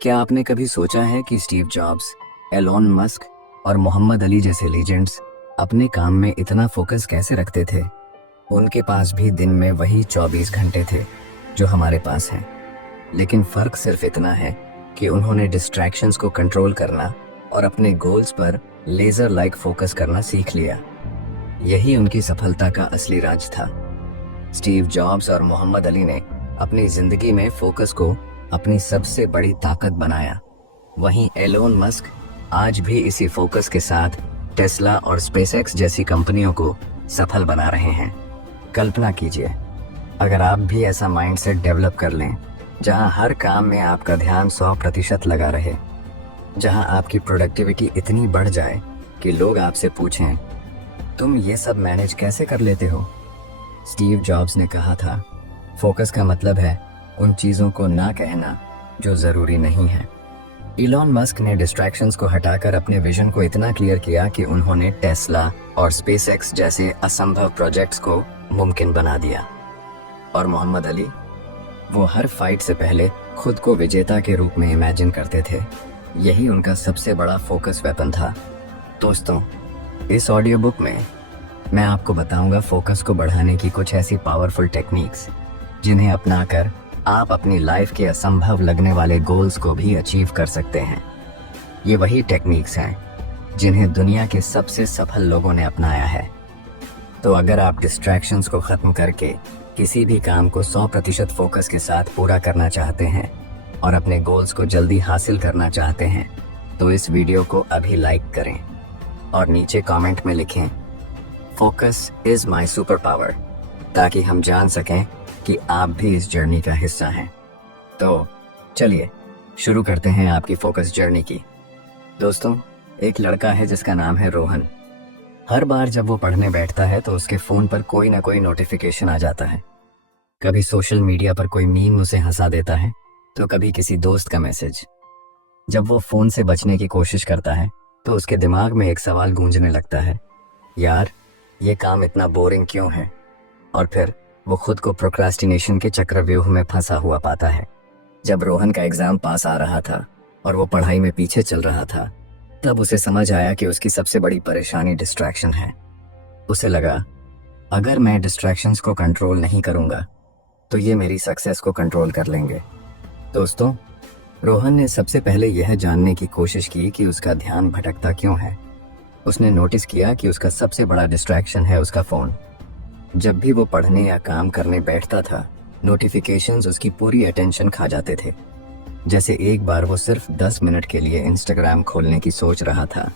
क्या आपने कभी सोचा है कि स्टीव जॉब्स, एलोन मस्क और मोहम्मद अली जैसे लीजेंड्स अपने काम में इतना फोकस कैसे रखते थे? उनके पास भी दिन में वही 24 घंटे थे जो हमारे पास हैं, लेकिन फर्क सिर्फ इतना है कि उन्होंने डिस्ट्रैक्शंस को कंट्रोल करना और अपने गोल्स पर लेजर लाइक फोकस करना सीख लिया। यही उनकी सफलता का असली राज था। स्टीव जॉब्स और मोहम्मद अली ने अपनी जिंदगी में फोकस को अपनी सबसे बड़ी ताकत बनाया। वहीं एलोन मस्क आज भी इसी फोकस के साथ टेस्ला और स्पेसएक्स जैसी कंपनियों को सफल बना रहे हैं। कल्पना कीजिए, अगर आप भी ऐसा माइंडसेट डेवलप कर लें जहां हर काम में आपका ध्यान 100% लगा रहे, जहां आपकी प्रोडक्टिविटी इतनी बढ़ जाए कि लोग आपसे पूछें, तुम ये सब मैनेज कैसे कर लेते हो? स्टीव जॉब्स ने कहा था, फोकस का मतलब है उन चीज़ों को ना कहना जो ज़रूरी नहीं है। इलॉन मस्क ने डिस्ट्रैक्शंस को हटाकर अपने विजन को इतना क्लियर किया कि उन्होंने टेस्ला और स्पेसएक्स जैसे असंभव प्रोजेक्ट्स को मुमकिन बना दिया। और मोहम्मद अली, वो हर फाइट से पहले खुद को विजेता के रूप में इमेजिन करते थे। यही उनका सबसे बड़ा फोकस वेपन था। दोस्तों, इस ऑडियो बुक में मैं आपको बताऊंगा फोकस को बढ़ाने की कुछ ऐसी पावरफुल टेक्निक्स जिन्हें अपनाकर आप अपनी लाइफ के असंभव लगने वाले गोल्स को भी अचीव कर सकते हैं। ये वही टेक्निक्स हैं जिन्हें दुनिया के सबसे सफल लोगों ने अपनाया है। तो अगर आप डिस्ट्रैक्शंस को खत्म करके किसी भी काम को 100% फोकस के साथ पूरा करना चाहते हैं और अपने गोल्स को जल्दी हासिल करना चाहते हैं, तो इस वीडियो को अभी लाइक करें और नीचे कमेंट में लिखें, focus is my super power, ताकि हम जान सकें कि आप भी इस जर्नी का हिस्सा हैं। तो चलिए शुरू करते हैं आपकी फोकस जर्नी की। दोस्तों, एक लड़का है जिसका नाम है रोहन। हर बार जब वो पढ़ने बैठता है तो उसके फ़ोन पर कोई ना कोई नोटिफिकेशन आ जाता है। कभी सोशल मीडिया पर कोई मीम उसे हंसा देता है, तो कभी किसी दोस्त का मैसेज। जब वो फ़ोन से बचने की कोशिश करता है तो उसके दिमाग में एक सवाल गूंजने लगता है, यार ये काम इतना बोरिंग क्यों है? और फिर वो खुद को प्रोक्रास्टिनेशन के चक्रव्यूह में फंसा हुआ पाता है। जब रोहन का एग्जाम पास आ रहा था और वो पढ़ाई में पीछे चल रहा था, तब उसे समझ आया कि उसकी सबसे बड़ी परेशानी डिस्ट्रैक्शन है। उसे लगा, अगर मैं डिस्ट्रैक्शंस को कंट्रोल नहीं करूंगा तो ये मेरी सक्सेस को कंट्रोल कर लेंगे। दोस्तों, रोहन ने सबसे पहले यह जानने की कोशिश की कि उसका ध्यान भटकता क्यों है। उसने नोटिस किया कि उसका सबसे बड़ा डिस्ट्रैक्शन है उसका फ़ोन। जब भी वो पढ़ने या काम करने बैठता था, नोटिफिकेशंस उसकी पूरी अटेंशन खा जाते थे। जैसे एक बार वो सिर्फ 10 मिनट के लिए इंस्टाग्राम खोलने की सोच रहा था,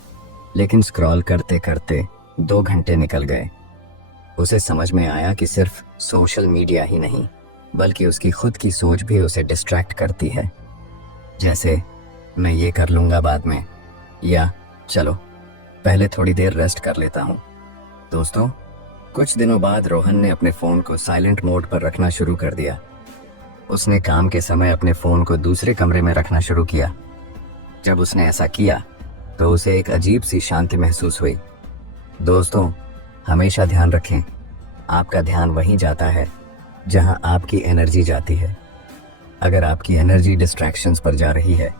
लेकिन स्क्रॉल करते करते 2 घंटे निकल गए। उसे समझ में आया कि सिर्फ सोशल मीडिया ही नहीं, बल्कि उसकी खुद की सोच भी उसे डिस्ट्रैक्ट करती है। जैसे, मैं ये कर लूँगा बाद में, या चलो पहले थोड़ी देर रेस्ट कर लेता हूँ। दोस्तों, कुछ दिनों बाद रोहन ने अपने फ़ोन को साइलेंट मोड पर रखना शुरू कर दिया। उसने काम के समय अपने फ़ोन को दूसरे कमरे में रखना शुरू किया। जब उसने ऐसा किया तो उसे एक अजीब सी शांति महसूस हुई। दोस्तों, हमेशा ध्यान रखें, आपका ध्यान वहीं जाता है जहां आपकी एनर्जी जाती है। अगर आपकी एनर्जी डिस्ट्रैक्शंस पर जा रही है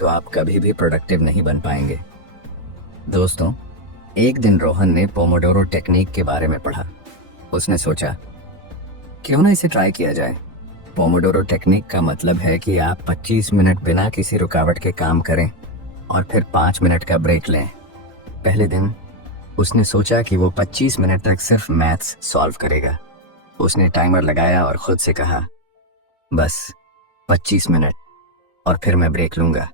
तो आप कभी भी प्रोडक्टिव नहीं बन पाएंगे। दोस्तों, एक दिन रोहन ने पोमोडोरो टेक्निक के बारे में पढ़ा। उसने सोचा, क्यों ना इसे ट्राई किया जाए। पोमोडोरो टेक्निक का मतलब है कि आप 25 मिनट बिना किसी रुकावट के काम करें और फिर 5 मिनट का ब्रेक लें। पहले दिन उसने सोचा कि वो 25 मिनट तक सिर्फ मैथ्स सॉल्व करेगा। उसने टाइमर लगाया और खुद से कहा, बस 25 मिनट और फिर मैं ब्रेक लूंगा।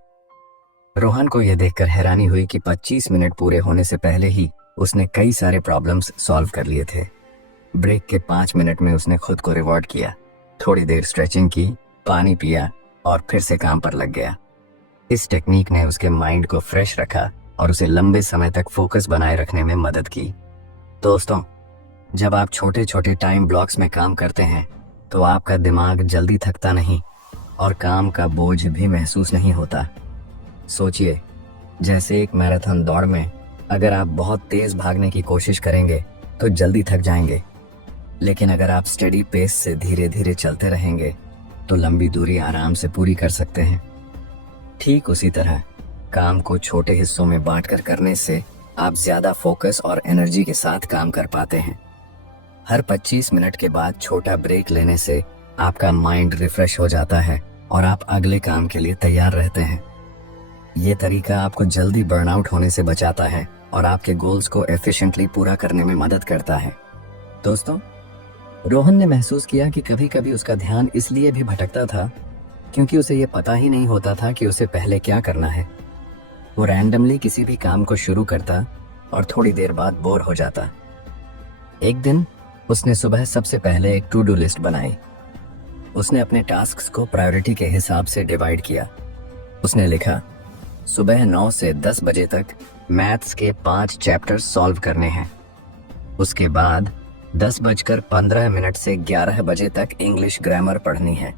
रोहन को यह देखकर हैरानी हुई कि 25 मिनट पूरे होने से पहले ही उसने कई सारे प्रॉब्लम्स सॉल्व कर लिए थे। ब्रेक के 5 मिनट में उसने खुद को रिवॉर्ड किया, थोड़ी देर स्ट्रेचिंग की, पानी पिया और फिर से काम पर लग गया। इस टेक्निक ने उसके माइंड को फ्रेश रखा और उसे लंबे समय तक फोकस बनाए रखने में मदद की। दोस्तों, जब आप छोटे छोटे टाइम ब्लॉक्स में काम करते हैं तो आपका दिमाग जल्दी थकता नहीं और काम का बोझ भी महसूस नहीं होता। सोचिए, जैसे एक मैराथन दौड़ में अगर आप बहुत तेज भागने की कोशिश करेंगे तो जल्दी थक जाएंगे, लेकिन अगर आप स्टेडी पेस से धीरे धीरे चलते रहेंगे तो लंबी दूरी आराम से पूरी कर सकते हैं। ठीक उसी तरह काम को छोटे हिस्सों में बांटकर करने से आप ज्यादा फोकस और एनर्जी के साथ काम कर पाते हैं। हर 25 मिनट के बाद छोटा ब्रेक लेने से आपका माइंड रिफ्रेश हो जाता है और आप अगले काम के लिए तैयार रहते हैं। ये तरीका आपको जल्दी बर्नआउट होने से बचाता है और आपके गोल्स को एफिशिएंटली पूरा करने में मदद करता है। दोस्तों, रोहन ने महसूस किया कि कभी कभी उसका ध्यान इसलिए भी भटकता था क्योंकि उसे ये पता ही नहीं होता था कि उसे पहले क्या करना है। वो रैंडमली किसी भी काम को शुरू करता और थोड़ी देर बाद बोर हो जाता। एक दिन उसने सुबह सबसे पहले एक टू डू लिस्ट बनाई। उसने अपने टास्क्स को प्रायोरिटी के हिसाब से डिवाइड किया। उसने लिखा, सुबह 9 से 10 बजे तक मैथ्स के 5 चैप्टर्स सॉल्व करने हैं। उसके बाद 10:15 से 11 बजे तक इंग्लिश ग्रामर पढ़नी है।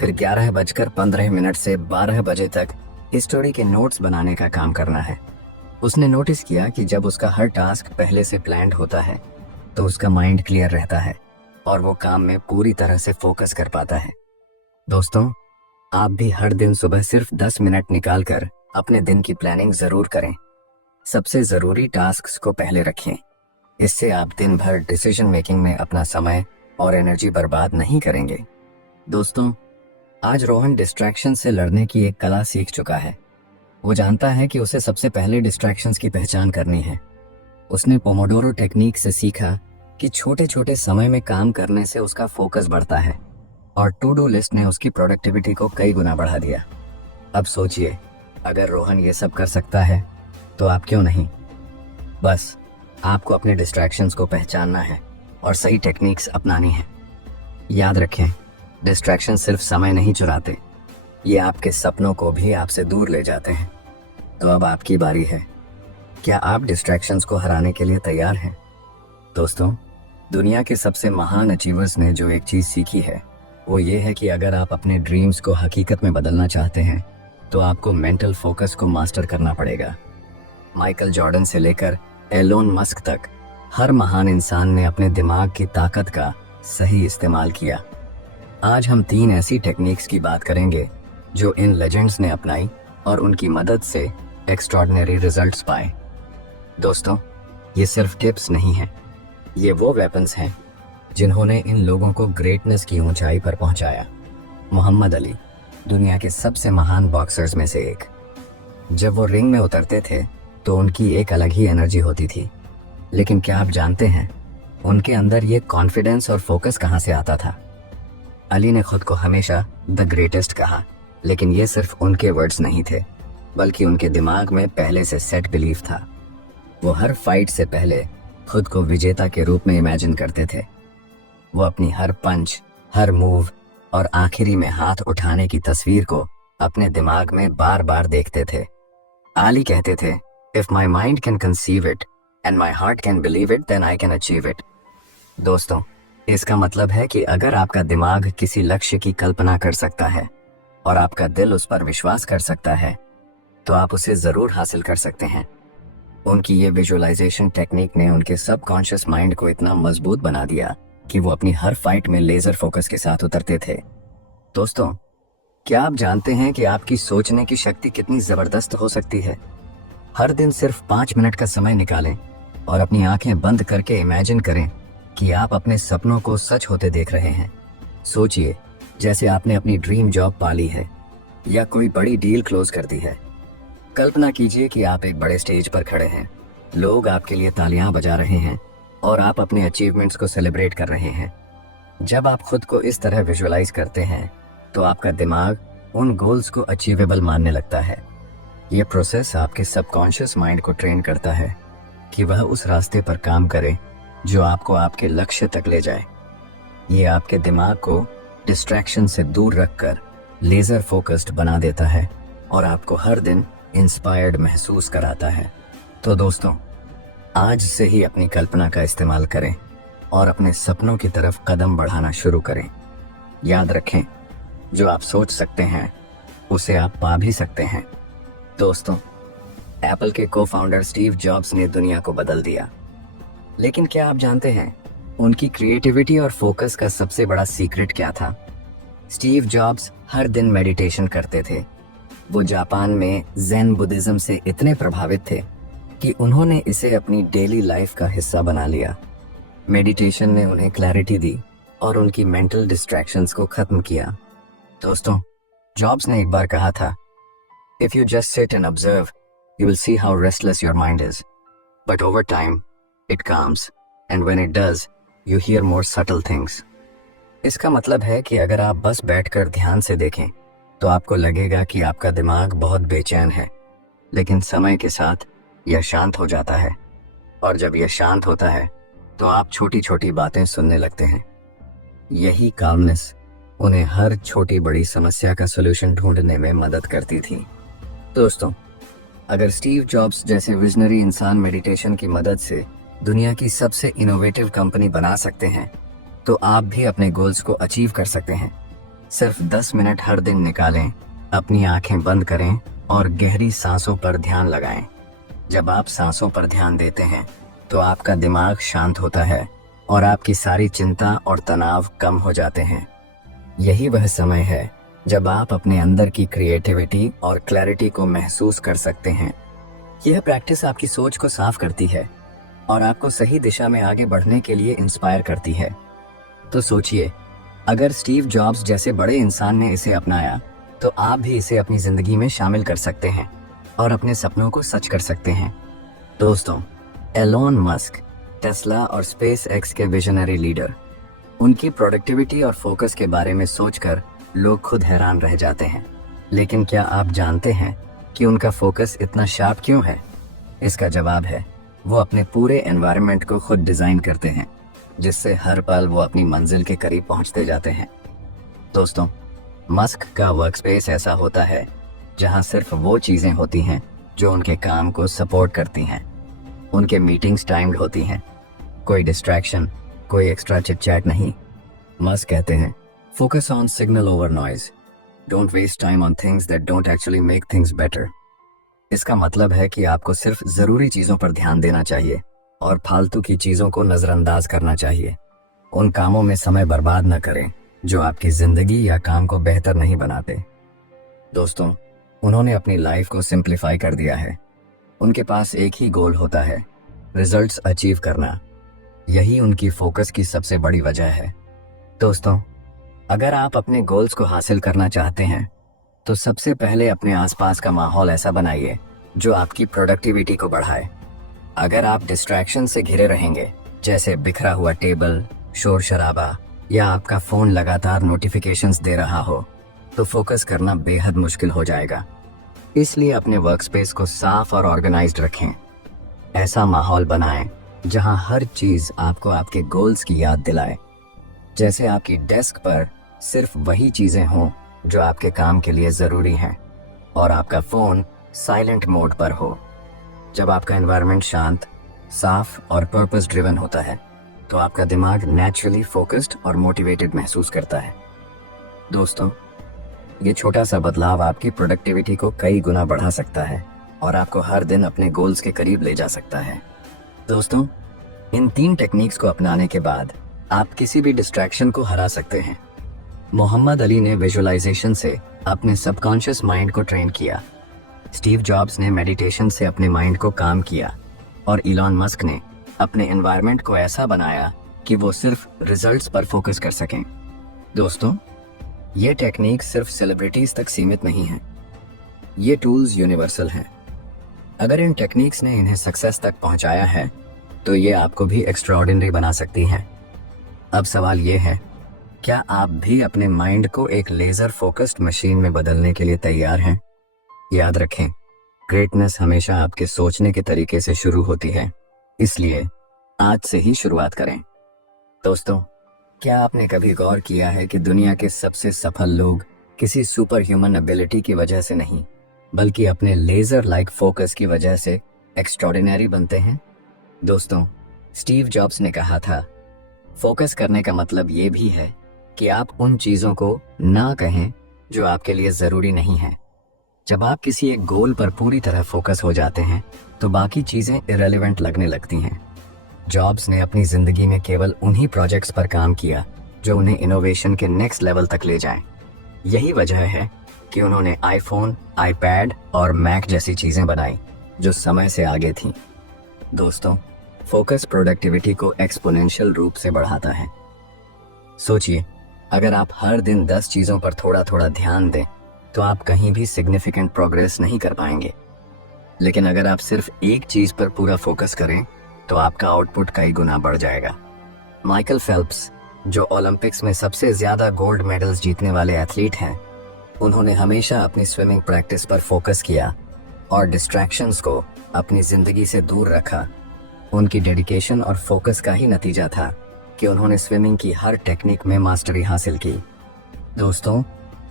फिर 11:15 से 12 बजे तक हिस्ट्री के नोट्स बनाने का काम करना है। उसने नोटिस किया कि जब उसका हर टास्क पहले से प्लान्ड होता है तो उसका माइंड क्लियर रहता है और वो काम में पूरी तरह से फोकस कर पाता है। दोस्तों, आप भी हर दिन सुबह सिर्फ 10 मिनट निकालकर अपने दिन की प्लानिंग जरूर करें। सबसे जरूरी टास्क्स को पहले रखें। इससे आप दिन भर डिसीजन मेकिंग में अपना समय और एनर्जी बर्बाद नहीं करेंगे। दोस्तों, आज रोहन डिस्ट्रैक्शन से लड़ने की एक कला सीख चुका है। वो जानता है कि उसे सबसे पहले डिस्ट्रैक्शंस की पहचान करनी है। उसने पोमोडोरो टेक्निक से सीखा कि छोटे छोटे समय में काम करने से उसका फोकस बढ़ता है और टू डू लिस्ट ने उसकी प्रोडक्टिविटी को कई गुना बढ़ा दिया। अब सोचिए, अगर रोहन ये सब कर सकता है तो आप क्यों नहीं? बस आपको अपने डिस्ट्रैक्शंस को पहचानना है और सही टेक्निक्स अपनानी है। याद रखें, डिस्ट्रैक्शन सिर्फ समय नहीं चुराते, ये आपके सपनों को भी आपसे दूर ले जाते हैं। तो अब आपकी बारी है। क्या आप डिस्ट्रैक्शंस को हराने के लिए तैयार हैं? दोस्तों, दुनिया के सबसे महान अचीवर्स ने जो एक चीज सीखी है वो ये है कि अगर आप अपने ड्रीम्स को हकीकत में बदलना चाहते हैं तो आपको मेंटल फोकस को मास्टर करना पड़ेगा। माइकल जॉर्डन से लेकर एलोन मस्क तक हर महान इंसान ने अपने दिमाग की ताकत का सही इस्तेमाल किया। आज हम 3 ऐसी टेक्निक्स की बात करेंगे जो इन लेजेंड्स ने अपनाई और उनकी मदद से एक्स्ट्रॉर्डिनरी रिजल्ट्स पाए। दोस्तों, ये सिर्फ टिप्स नहीं हैं, ये वो वेपन्स हैं जिन्होंने इन लोगों को ग्रेटनेस की ऊंचाई पर पहुंचाया। मोहम्मद अली, दुनिया के सबसे महान बॉक्सर्स में से एक। जब वो रिंग में उतरते थे तो उनकी एक अलग ही एनर्जी होती थी। लेकिन क्या आप जानते हैं उनके अंदर ये कॉन्फिडेंस और फोकस कहाँ से आता था? अली ने खुद को हमेशा द ग्रेटेस्ट कहा, लेकिन ये सिर्फ उनके वर्ड्स नहीं थे, बल्कि उनके दिमाग में पहले से सेट बिलीफ था। वो हर फाइट से पहले खुद को विजेता के रूप में इमेजिन करते थे। वो अपनी हर पंच, हर मूव और आखिरी में हाथ उठाने की तस्वीर को अपने दिमाग में बार बार देखते थे। अली कहते थे, if my mind can conceive it and my heart can believe it then I can achieve it. दोस्तों, इसका मतलब है कि अगर आपका दिमाग किसी लक्ष्य की कल्पना कर सकता है और आपका दिल उस पर विश्वास कर सकता है तो आप उसे जरूर हासिल कर सकते हैं। उनकी ये विजुअलाइजेशन टेक्निक ने उनके सबकॉन्शियस माइंड को इतना मजबूत बना दिया कि वो अपनी हर फाइट में लेजर फोकस के साथ उतरते थे। दोस्तों, क्या आप जानते हैं कि आपकी सोचने की शक्ति कितनी जबरदस्त हो सकती है? हर दिन सिर्फ 5 मिनट का समय निकालें और अपनी आंखें बंद करके इमेजिन करें कि आप अपने सपनों को सच होते देख रहे हैं। सोचिए जैसे आपने अपनी ड्रीम जॉब पा ली है या कोई बड़ी डील क्लोज कर दी है। कल्पना कीजिए कि आप एक बड़े स्टेज पर खड़े हैं, लोग आपके लिए तालियां बजा रहे हैं और आप अपने अचीवमेंट्स को सेलिब्रेट कर रहे हैं। जब आप खुद को इस तरह विजुअलाइज करते हैं तो आपका दिमाग उन गोल्स को अचीवेबल मानने लगता है। ये प्रोसेस आपके सबकॉन्शियस माइंड को ट्रेन करता है कि वह उस रास्ते पर काम करे जो आपको आपके लक्ष्य तक ले जाए। ये आपके दिमाग को डिस्ट्रैक्शन से दूर रखकर लेजर फोकस्ड बना देता है और आपको हर दिन इंस्पायर्ड महसूस कराता है। तो दोस्तों, आज से ही अपनी कल्पना का इस्तेमाल करें और अपने सपनों की तरफ कदम बढ़ाना शुरू करें। याद रखें, जो आप सोच सकते हैं उसे आप पा भी सकते हैं। दोस्तों, एप्पल के को-फाउंडर स्टीव जॉब्स ने दुनिया को बदल दिया, लेकिन क्या आप जानते हैं उनकी क्रिएटिविटी और फोकस का सबसे बड़ा सीक्रेट क्या था? स्टीव जॉब्स हर दिन मेडिटेशन करते थे। वो जापान में ज़ेन बुद्धिज्म से इतने प्रभावित थे कि उन्होंने इसे अपनी डेली लाइफ का हिस्सा बना लिया। मेडिटेशन ने उन्हें क्लैरिटी दी और उनकी मेंटल डिस्ट्रैक्शंस को खत्म किया। दोस्तों, जॉब्स ने एक बार कहा था, if you just sit and observe, you will see how restless your mind is, but over time it calms, and when it does, you here more subtle things. इसका मतलब है कि अगर आप बस बैठकर ध्यान से देखें तो आपको लगेगा कि आपका दिमाग बहुत बेचैन है, लेकिन समय के साथ यह शांत हो जाता है, और जब यह शांत होता है तो आप छोटी छोटी बातें सुनने लगते हैं। यही कामनेस उन्हें हर छोटी बड़ी समस्या का सलूशन ढूंढने में मदद करती थी। दोस्तों, अगर स्टीव जॉब्स जैसे विजनरी इंसान मेडिटेशन की मदद से दुनिया की सबसे इनोवेटिव कंपनी बना सकते हैं, तो आप भी अपने गोल्स को अचीव कर सकते हैं। सिर्फ 10 मिनट हर दिन निकालें, अपनी आंखें बंद करें और गहरी सांसों पर ध्यान लगाएं। जब आप सांसों पर ध्यान देते हैं तो आपका दिमाग शांत होता है और आपकी सारी चिंता और तनाव कम हो जाते हैं। यही वह समय है जब आप अपने अंदर की क्रिएटिविटी और क्लैरिटी को महसूस कर सकते हैं। यह प्रैक्टिस आपकी सोच को साफ करती है और आपको सही दिशा में आगे बढ़ने के लिए इंस्पायर करती है। तो सोचिए, अगर स्टीव जॉब्स जैसे बड़े इंसान ने इसे अपनाया तो आप भी इसे अपनी जिंदगी में शामिल कर सकते हैं और अपने सपनों को सच कर सकते हैं। दोस्तों, एलोन मस्क, टेस्ला और स्पेस एक्स के विजनरी लीडर, उनकी प्रोडक्टिविटी और फोकस के बारे में सोचकर लोग खुद हैरान रह जाते हैं। लेकिन क्या आप जानते हैं कि उनका फोकस इतना शार्प क्यों है? इसका जवाब है, वो अपने पूरे एनवायरनमेंट को खुद डिजाइन करते हैं, जिससे हर पल वो अपनी मंजिल के करीब पहुंचते जाते हैं। दोस्तों, मस्क का वर्कस्पेस ऐसा होता है जहां सिर्फ वो चीजें होती हैं जो उनके काम को सपोर्ट करती हैं। उनके मीटिंग्स टाइम्ड होती हैं, कोई डिस्ट्रैक्शन, कोई एक्स्ट्रा चिट चैट नहीं। मस्क कहते हैं, focus on signal over noise, don't waste time on things that don't actually make things better. इसका मतलब है कि आपको सिर्फ जरूरी चीजों पर ध्यान देना चाहिए और फालतू की चीजों को नजरअंदाज करना चाहिए। उन कामों में समय बर्बाद न करें जो आपकी जिंदगी या काम को बेहतर नहीं बनाते। दोस्तों, उन्होंने अपनी लाइफ को सिंप्लीफाई कर दिया है। उनके पास एक ही गोल होता है, रिजल्ट्स अचीव करना। यही उनकी फोकस की सबसे बड़ी वजह है। दोस्तों, अगर आप अपने गोल्स को हासिल करना चाहते हैं तो सबसे पहले अपने आसपास का माहौल ऐसा बनाइए जो आपकी प्रोडक्टिविटी को बढ़ाए। अगर आप डिस्ट्रैक्शन से घिरे रहेंगे, जैसे बिखरा हुआ टेबल, शोर शराबा या आपका फोन लगातार नोटिफिकेशंस दे रहा हो, तो फोकस करना बेहद मुश्किल हो जाएगा। इसलिए अपने वर्कस्पेस को साफ और ऑर्गेनाइज्ड रखें। ऐसा माहौल बनाएं जहां हर चीज आपको आपके गोल्स की याद दिलाए। जैसे आपकी डेस्क पर सिर्फ वही चीजें हों जो आपके काम के लिए जरूरी हैं और आपका फोन साइलेंट मोड पर हो। जब आपका एनवायरनमेंट शांत, साफ और पर्पस ड्रिवन होता है तो आपका दिमाग नेचुरली फोकस्ड और मोटिवेटेड महसूस करता है। दोस्तों, ये छोटा सा बदलाव आपकी प्रोडक्टिविटी को कई गुना बढ़ा सकता है और आपको हर दिन अपने गोल्स के करीब ले जा सकता है। दोस्तों, इन 3 टेक्निक्स को अपनाने के बाद आप किसी भी डिस्ट्रैक्शन को हरा सकते हैं। मोहम्मद अली ने विजुअलाइजेशन से अपने सबकॉन्शियस माइंड को ट्रेन किया, स्टीव जॉब्स ने मेडिटेशन से अपने माइंड को काम किया और इलॉन मस्क ने अपने एनवायरनमेंट को ऐसा बनाया कि वो सिर्फ रिजल्ट्स पर फोकस कर सकें। दोस्तों, ये टेक्निक सिर्फ सेलिब्रिटीज तक सीमित नहीं है, ये टूल्स यूनिवर्सल हैं। अगर इन टेक्निक्स ने इन्हें सक्सेस तक पहुंचाया है तो ये आपको भी एक्स्ट्राऑर्डिनरी बना सकती हैं। अब सवाल ये है, क्या आप भी अपने माइंड को एक लेजर फोकस्ड मशीन में बदलने के लिए तैयार हैं? याद रखें, ग्रेटनेस हमेशा आपके सोचने के तरीके से शुरू होती है, इसलिए आज से ही शुरुआत करें। दोस्तों, क्या आपने कभी गौर किया है कि दुनिया के सबसे सफल लोग किसी सुपर ह्यूमन एबिलिटी की वजह से नहीं, बल्कि अपने लेजर लाइक फोकस की वजह से एक्स्ट्राऑर्डिनरी बनते हैं? दोस्तों, स्टीव जॉब्स ने कहा था, फोकस करने का मतलब ये भी है कि आप उन चीजों को ना कहें जो आपके लिए जरूरी नहीं है। जब आप किसी एक गोल पर पूरी तरह फोकस हो जाते हैं तो बाकी चीजें इरेलेवेंट लगने लगती हैं। जॉब्स ने अपनी जिंदगी में केवल उन्हीं प्रोजेक्ट्स पर काम किया जो उन्हें इनोवेशन के नेक्स्ट लेवल तक ले जाएं। यही वजह है कि उन्होंने आईफोन, आईपैड और मैक जैसी चीजें बनाई जो समय से आगे थीं। दोस्तों, फोकस प्रोडक्टिविटी को एक्सपोनेंशियल रूप से बढ़ाता है। सोचिए, अगर आप हर दिन 10 चीजों पर थोड़ा थोड़ा ध्यान दें तो आप कहीं भी सिग्निफिकेंट प्रोग्रेस नहीं कर पाएंगे। लेकिन अगर आप सिर्फ एक चीज पर पूरा फोकस करें तो आपका आउटपुट कई गुना बढ़ जाएगा। माइकल फेल्प्स, जो ओलंपिक्स में सबसे ज्यादा गोल्ड मेडल्स जीतने वाले एथलीट हैं, उन्होंने हमेशा अपनी स्विमिंग प्रैक्टिस पर फोकस किया और डिस्ट्रैक्शंस को अपनी जिंदगी से दूर रखा। उनकी डेडिकेशन और फोकस का ही नतीजा था कि उन्होंने स्विमिंग की हर टेक्निक में मास्टरी हासिल की। दोस्तों,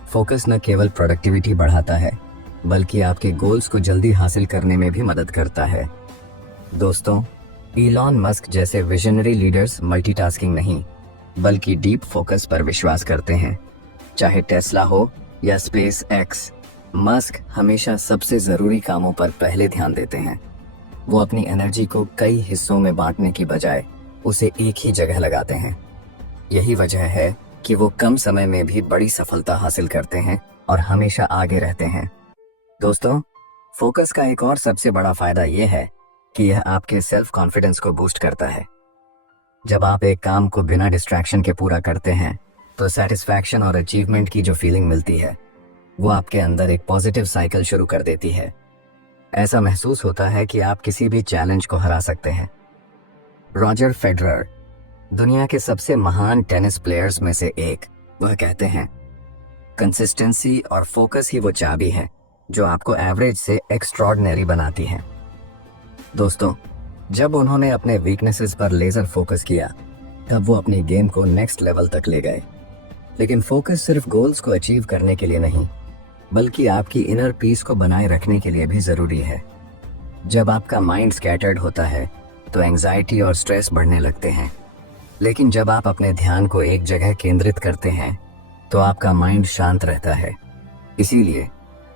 फोकस न केवल प्रोडक्टिविटी बढ़ाता है बल्कि आपके गोल्स को जल्दी हासिल करने में भी मदद करता है। दोस्तों, इलॉन मस्क जैसे विजनरी लीडर्स मल्टीटास्किंग नहीं बल्कि डीप फोकस पर विश्वास करते हैं। चाहे टेस्ला हो या स्पेस एक्स, मस्क हमेशा सबसे जरूरी कामों पर पहले ध्यान देते हैं। वो अपनी एनर्जी को कई हिस्सों में बांटने की बजाय उसे एक ही जगह लगाते हैं। यही वजह है कि वो कम समय में भी बड़ी सफलता हासिल करते हैं और हमेशा आगे रहते हैं। दोस्तों, फोकस का एक और सबसे बड़ा फायदा यह है कि यह आपके सेल्फ कॉन्फिडेंस को बूस्ट करता है। जब आप एक काम को बिना डिस्ट्रैक्शन के पूरा करते हैं तो सेटिस्फैक्शन और अचीवमेंट की जो फीलिंग मिलती है वो आपके अंदर एक पॉजिटिव साइकिल शुरू कर देती है। ऐसा महसूस होता है कि आप किसी भी चैलेंज को हरा सकते हैं। रॉजर फेडरर, दुनिया के सबसे महान टेनिस प्लेयर्स में से एक, वह कहते हैं, कंसिस्टेंसी और फोकस ही वो चाबी है जो आपको एवरेज से एक्स्ट्रॉर्डिनरी बनाती है। दोस्तों, जब उन्होंने अपने वीकनेसेस पर लेजर फोकस किया तब वो अपनी गेम को नेक्स्ट लेवल तक ले गए। लेकिन फोकस सिर्फ गोल्स को अचीव करने के लिए नहीं बल्कि आपकी इनर पीस को बनाए रखने के लिए भी जरूरी है। जब आपका माइंड स्कैटर्ड होता है तो एंजाइटी और स्ट्रेस बढ़ने लगते हैं, लेकिन जब आप अपने ध्यान को एक जगह केंद्रित करते हैं तो आपका माइंड शांत रहता है। इसीलिए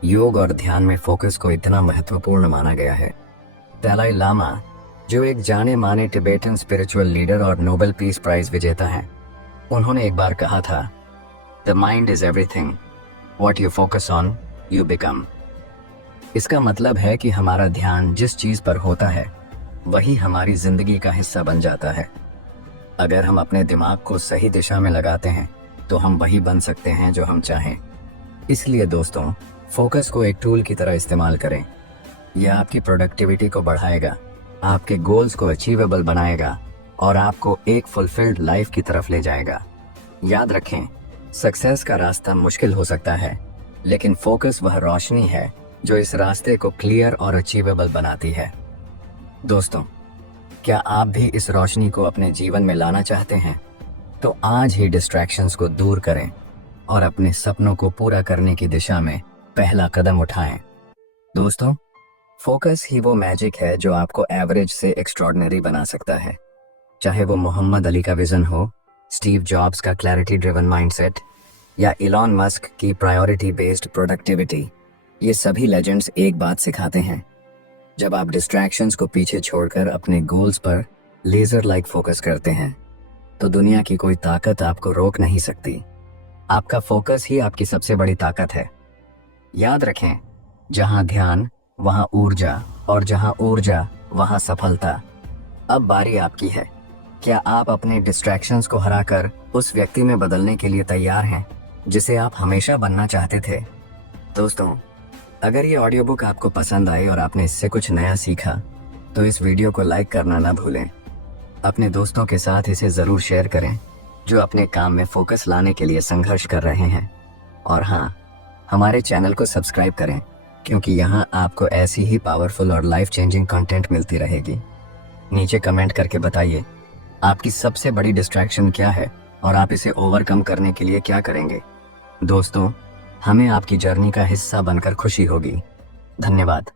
योग और ध्यान में फोकस को इतना महत्वपूर्ण माना गया है। दलाई लामा, जो एक जाने माने टिबेटन स्पिरिचुअल लीडर और नोबेल पीस प्राइज विजेता हैं, उन्होंने एक बार कहा था, the mind is everything, what you focus on you become. इसका मतलब है कि हमारा ध्यान जिस चीज पर होता है वही हमारी जिंदगी का हिस्सा बन जाता है। अगर हम अपने दिमाग को सही दिशा में लगाते हैं तो हम वही बन सकते हैं जो हम चाहें। इसलिए दोस्तों, फोकस को एक टूल की तरह इस्तेमाल करें। यह आपकी प्रोडक्टिविटी को बढ़ाएगा, आपके गोल्स को अचीवेबल बनाएगा और आपको एक फुलफिल्ड लाइफ की तरफ ले जाएगा। याद रखें, सक्सेस का रास्ता मुश्किल हो सकता है, लेकिन फोकस वह रोशनी है जो इस रास्ते को क्लियर और अचीवेबल बनाती है। दोस्तों, क्या आप भी इस रोशनी को अपने जीवन में लाना चाहते हैं? तो आज ही डिस्ट्रैक्शंस को दूर करें और अपने सपनों को पूरा करने की दिशा में पहला कदम उठाएं। दोस्तों, फोकस ही वो मैजिक है जो आपको एवरेज से एक्स्ट्रॉर्डिनरी बना सकता है। चाहे वो मोहम्मद अली का विजन हो, स्टीव जॉब्स का क्लैरिटी ड्रिवन माइंडसेट या इलॉन मस्क की प्रायोरिटी बेस्ड प्रोडक्टिविटी, ये सभी लेजेंड्स एक बात सिखाते हैं, जब आप डिस्ट्रैक्शंस को पीछे छोड़कर अपने गोल्स पर लेजर लाइक फोकस करते हैं तो दुनिया की कोई ताकत आपको रोक नहीं सकती। आपका फोकस ही आपकी सबसे बड़ी ताकत है। याद रखें, जहां ध्यान वहां ऊर्जा और जहां ऊर्जा वहां सफलता। अब बारी आपकी है। क्या आप अपने डिस्ट्रैक्शंस को हराकर उस व्यक्ति में बदलने के लिए तैयार हैं जिसे आप हमेशा बनना चाहते थे? दोस्तों, अगर ये ऑडियो बुक आपको पसंद आई और आपने इससे कुछ नया सीखा तो इस वीडियो को लाइक करना ना भूलें। अपने दोस्तों के साथ इसे जरूर शेयर करें जो अपने काम में फोकस लाने के लिए संघर्ष कर रहे हैं। और हाँ, हमारे चैनल को सब्सक्राइब करें क्योंकि यहाँ आपको ऐसी ही पावरफुल और लाइफ चेंजिंग कंटेंट मिलती रहेगी। नीचे कमेंट करके बताइए आपकी सबसे बड़ी डिस्ट्रैक्शन क्या है और आप इसे ओवरकम करने के लिए क्या करेंगे। दोस्तों, हमें आपकी जर्नी का हिस्सा बनकर खुशी होगी। धन्यवाद।